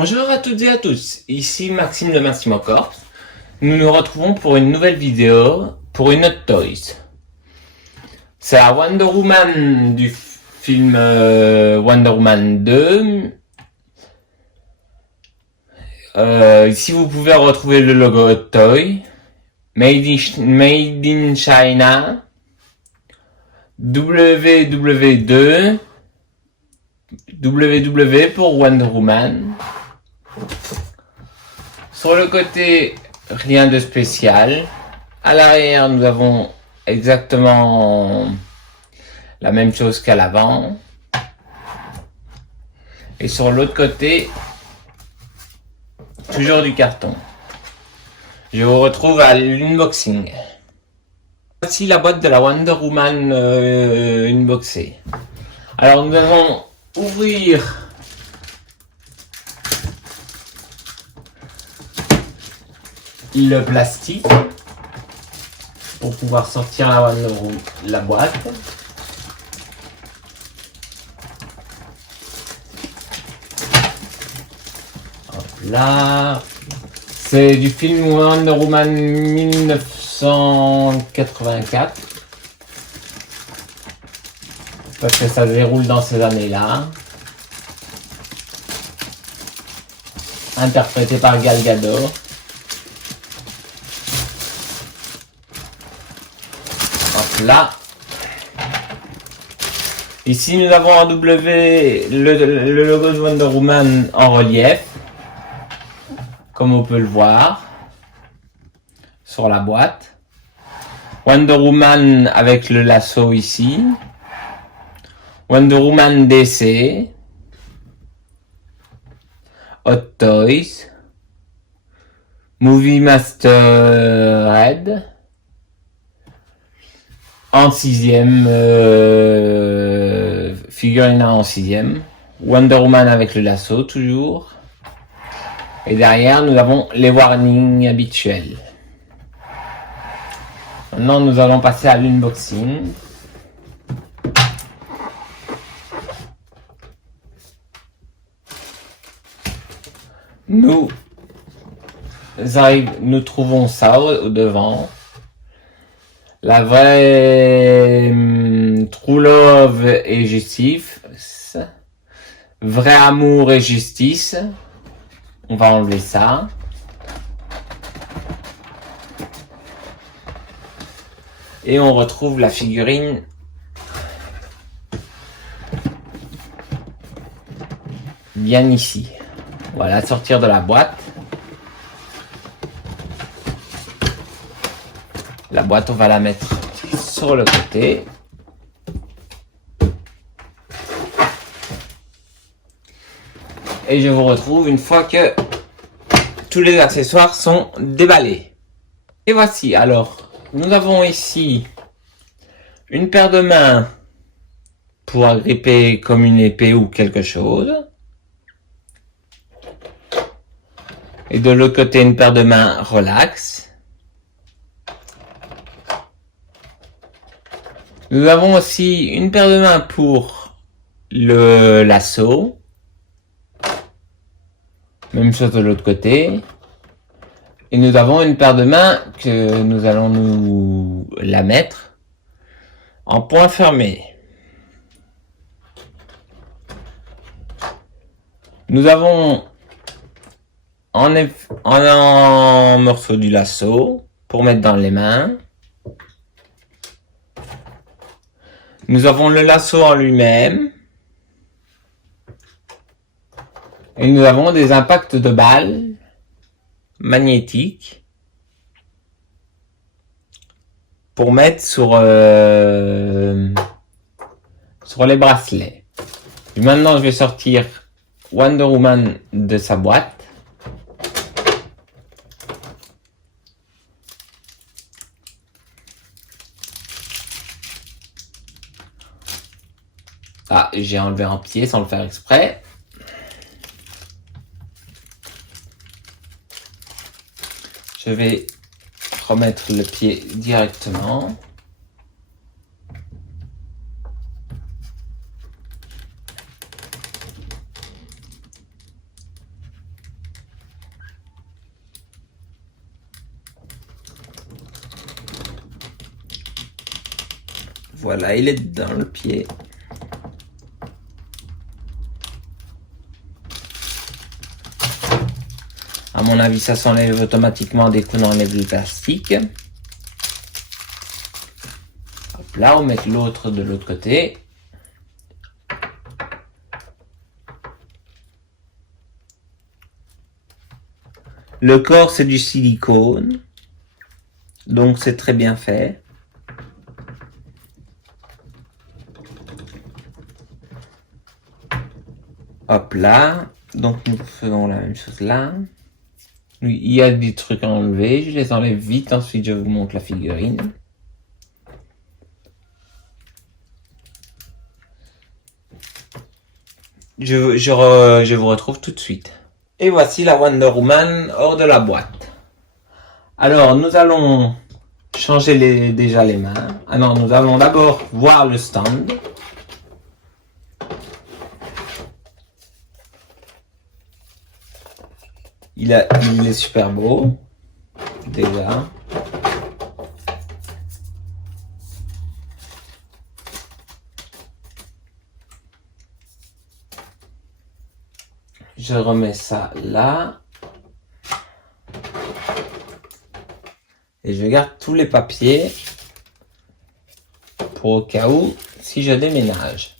Bonjour à toutes et à tous, ici Maxime de Maximo Corp. Nous nous retrouvons pour une nouvelle vidéo pour une autre Toys. C'est la Wonder Woman du film Wonder Woman 2. Ici vous pouvez retrouver le logo Toy, Made in China, WW2, WW pour Wonder Woman. Sur le côté, rien de spécial. À l'arrière, nous avons exactement la même chose qu'à l'avant. Et sur l'autre côté, toujours du carton. Je vous retrouve à l'unboxing. Voici la boîte de la Wonder Woman unboxée. Alors nous allons ouvrir le plastique pour pouvoir sortir la boîte. Hop là, c'est du film Wonder Woman 1984 parce que ça se déroule dans ces années-là, interprété par Gal Gadot. Là, ici nous avons un W, le logo de Wonder Woman en relief, comme on peut le voir sur la boîte. Wonder Woman avec le lasso ici, Wonder Woman DC, Hot Toys, Movie Master Red, en 6ème, figurine en 6ème, Wonder Woman avec le lasso toujours, et derrière nous avons les warnings habituels. Maintenant nous allons passer à l'unboxing. Nous trouvons ça au devant. La vraie True Love et Justice, vrai amour et justice. On va enlever ça. Et on retrouve la figurine bien ici. Voilà, sortir de la boîte. La boîte, on va la mettre sur le côté. Et je vous retrouve une fois que tous les accessoires sont déballés. Et voici, alors, nous avons ici une paire de mains pour agripper comme une épée ou quelque chose. Et de l'autre côté, une paire de mains relax. Nous avons aussi une paire de mains pour le lasso. Même chose de l'autre côté. Et nous avons une paire de mains que nous allons nous la mettre en point fermé. Nous avons en morceau du lasso pour mettre dans les mains. Nous avons le lasso en lui-même. Et nous avons des impacts de balles magnétiques pour mettre sur les bracelets. Et maintenant, je vais sortir Wonder Woman de sa boîte. Ah, j'ai enlevé un pied sans le faire exprès. Je vais remettre le pied directement. Voilà, il est dedans le pied. À mon avis, ça s'enlève automatiquement dès qu'on enlève le plastique. Hop là, on met l'autre de l'autre côté. Le corps, c'est du silicone. Donc, c'est très bien fait. Hop là. Donc, nous faisons la même chose là. Il y a des trucs à enlever. Je les enlève vite. Ensuite, je vous montre la figurine. Je vous retrouve tout de suite. Et voici la Wonder Woman hors de la boîte. Alors, nous allons changer déjà les mains. Alors, nous allons d'abord voir le stand. Il est super beau. Déjà. Je remets ça là. Et je garde tous les papiers pour au cas où si je déménage.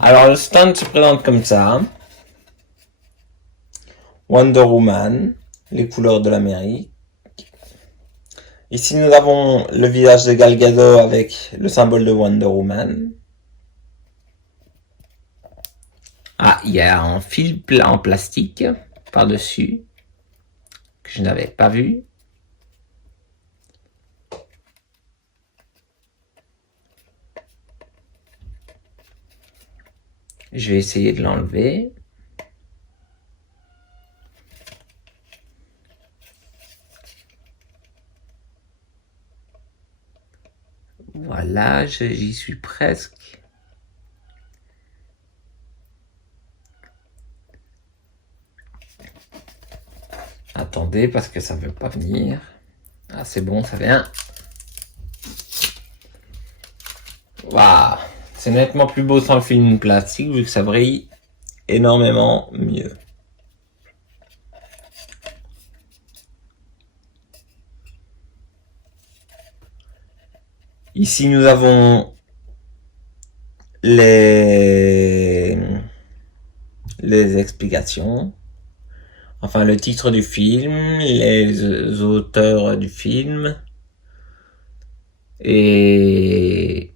Alors le stand se présente comme ça. Wonder Woman, les couleurs de l'Amérique. Ici nous avons le visage de Gal Gadot avec le symbole de Wonder Woman. Ah, il y a un fil en plastique par-dessus que je n'avais pas vu. Je vais essayer de l'enlever. Voilà, j'y suis presque. Attendez, parce que ça veut pas venir. Ah, c'est bon, ça vient. Waouh, c'est nettement plus beau sans le film plastique, vu que ça brille énormément mieux. Ici, nous avons les explications. Enfin, le titre du film, les auteurs du film et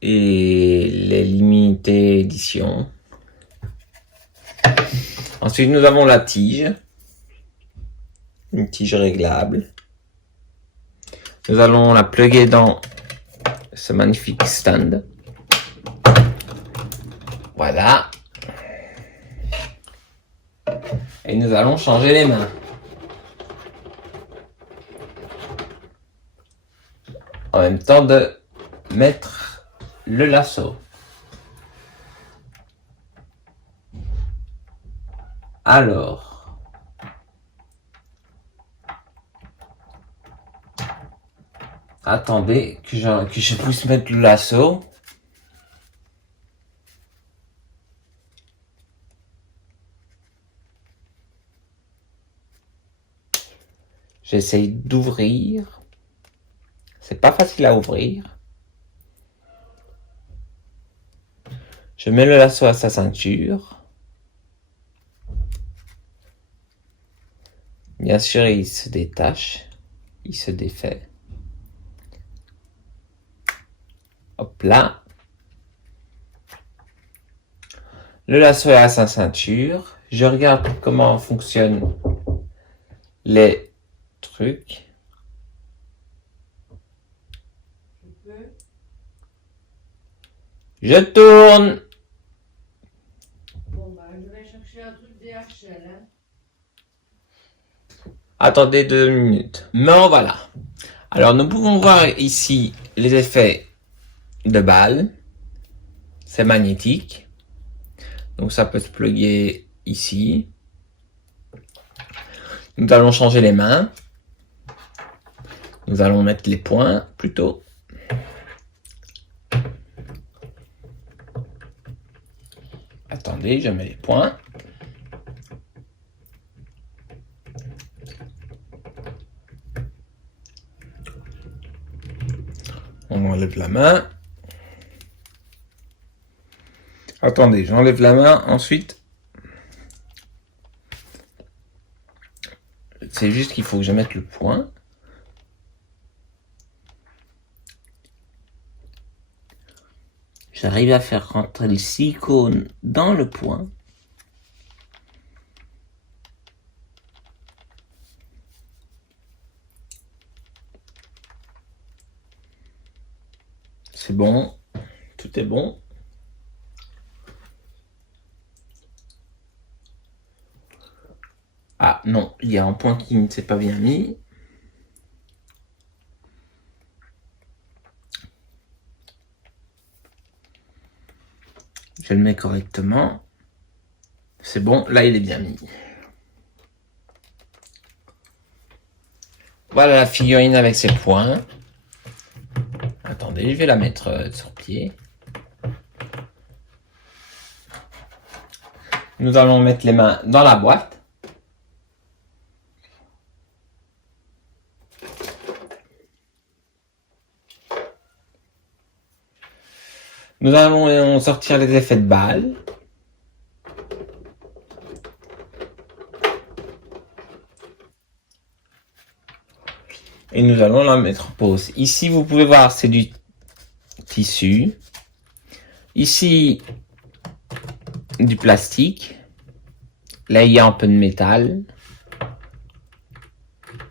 les limitées éditions. Ensuite, nous avons la tige, une tige réglable. Nous allons la plugger dans ce magnifique stand. Voilà. Et nous allons changer les mains. En même temps de mettre le lasso. Alors. Attendez que je puisse mettre le lasso. J'essaye d'ouvrir. C'est pas facile à ouvrir. Je mets le lasso à sa ceinture. Bien sûr, il se détache. Il se défait. Hop là. Le lasso est à sa ceinture. Je regarde comment fonctionnent les trucs. Je tourne. Bon, bah, je vais chercher un truc DHL, hein. Attendez 2 minutes. Mais voilà. Alors, nous pouvons voir ici les effets de balle. C'est magnétique. Donc, ça peut se plugger ici. Nous allons changer les mains. Nous allons mettre les points plutôt. Attendez, je mets les points. On enlève la main. Attendez, j'enlève la main. Ensuite, c'est juste qu'il faut que je mette le point. J'arrive à faire rentrer le silicone dans le point. C'est bon, tout est bon. Ah non, il y a un point qui ne s'est pas bien mis. Je le mets correctement. C'est bon, là il est bien mis. Voilà la figurine avec ses points. Attendez, je vais la mettre sur pied. Nous allons mettre les mains dans la boîte. Nous allons sortir les effets de balle. Et nous allons la mettre en pause. Ici, vous pouvez voir, c'est du tissu. Ici, du plastique. Là, il y a un peu de métal.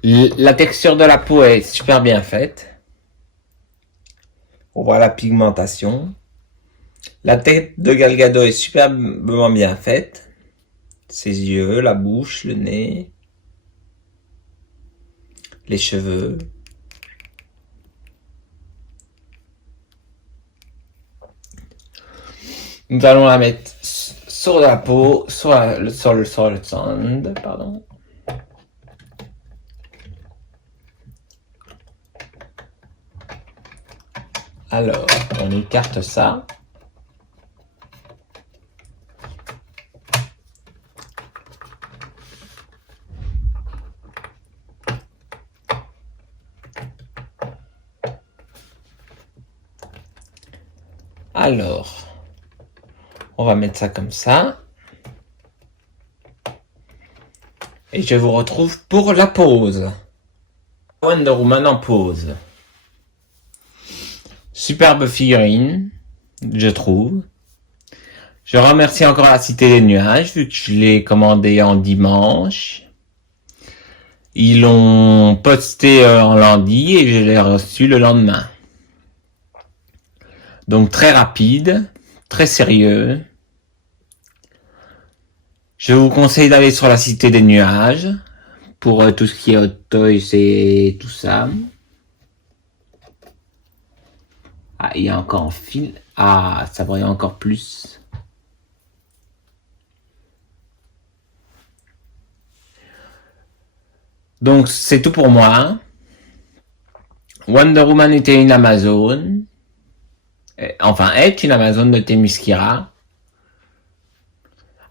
La texture de la peau est super bien faite. On voit la pigmentation. La tête de Gal Gadot est superbement bien faite. Ses yeux, la bouche, le nez, les cheveux. Nous allons la mettre sur la peau, sur le sand, pardon. Alors, on écarte ça. Alors, on va mettre ça comme ça. Et je vous retrouve pour la pause. Wonder Woman en pause. Superbe figurine, je trouve. Je remercie encore la Cité des Nuages, vu que je l'ai commandé en dimanche. Ils l'ont posté en lundi et je l'ai reçu le lendemain. Donc très rapide, très sérieux. Je vous conseille d'aller sur la Cité des Nuages pour tout ce qui est Hot Toys et tout ça. Ah, il y a encore un fil. Ah, ça brille encore plus. Donc c'est tout pour moi. Wonder Woman était une Amazone. Enfin, est une Amazone de Themyscira.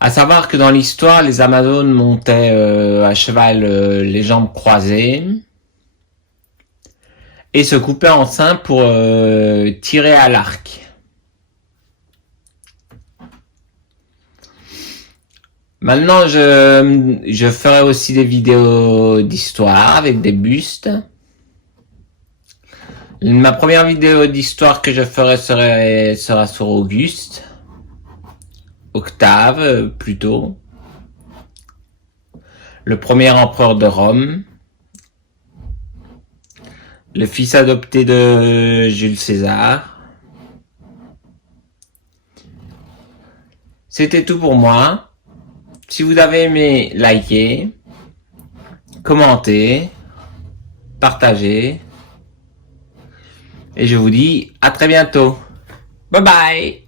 À savoir que dans l'histoire, les Amazones montaient à cheval les jambes croisées et se coupaient en sein pour tirer à l'arc. Maintenant, je ferai aussi des vidéos d'histoire avec des bustes. Ma première vidéo d'histoire que je ferai sera sur Auguste. Octave, plutôt. Le premier empereur de Rome. Le fils adopté de Jules César. C'était tout pour moi. Si vous avez aimé, likez, commentez, partagez. Et je vous dis à très bientôt. Bye bye!